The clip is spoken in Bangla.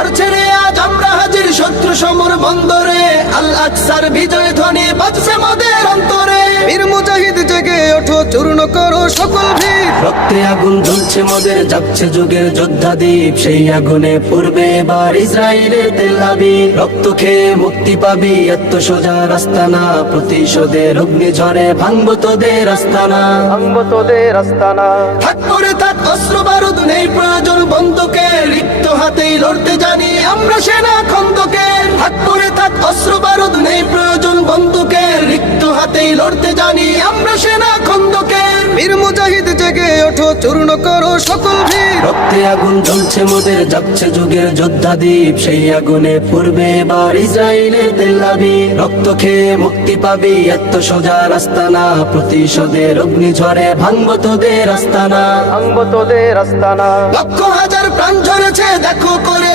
ঘর ছেড়ে আজ আমরা হাজির শত্রু সমর বন্দরে, আল আকসার বিজয় ধ্বনি বাজছে মোদের অন্তরে। বীর মুজাহিদ জেগে ওঠো, চূর্ণ করো সকল ভিড়। রক্তে আগুন জ্বলছে মোদের, জাগছে যুগের যোদ্ধা দ্বীপ, সেই আগুনে পূর্বে এবার ইসরায়েলের তেল আবির। রক্ত খেয়ে মুক্তি পাবি, এত সোজা রাস্তা না, প্রতিশোধের অগ্নিঝড়ে ভাঙবো তোদের আস্তানা, ভাঙবো তোদের আস্তানা। থাক পরে থাক অস্ত্র বারুদ, নেই প্রয়োজন বন্দুকের, রিক্ত হাতেই লড়তে জানি আমরা সেনা খন্দকের। থাক পরে থাক অস্ত্র বারুদ, নেই প্রয়োজন বন্দুকের, রিক্ত হাতেই লড়তে জানি আমরা সেনা খন্দকের। বীর মুজাহিদ জেগে ওঠো, চূর্ণ করো সকল ভিড়। রক্তে আগুন জ্বলছে মোদের, জাগছে যুগের যোদ্ধা দ্বীপ, সেই আগুনে পূর্বে এবার ইসরায়েলের তেল আবির। রক্ত খেয়ে মুক্তি পাবি, এত সোজা রাস্তা না, প্রতিশোধের অগ্নিঝড়ে ভাঙবো তোদের আস্তানা, ভাঙবো তোদের আস্তানা। লক্ষ হাজার প্রাণ ঝরেছে দেখো করে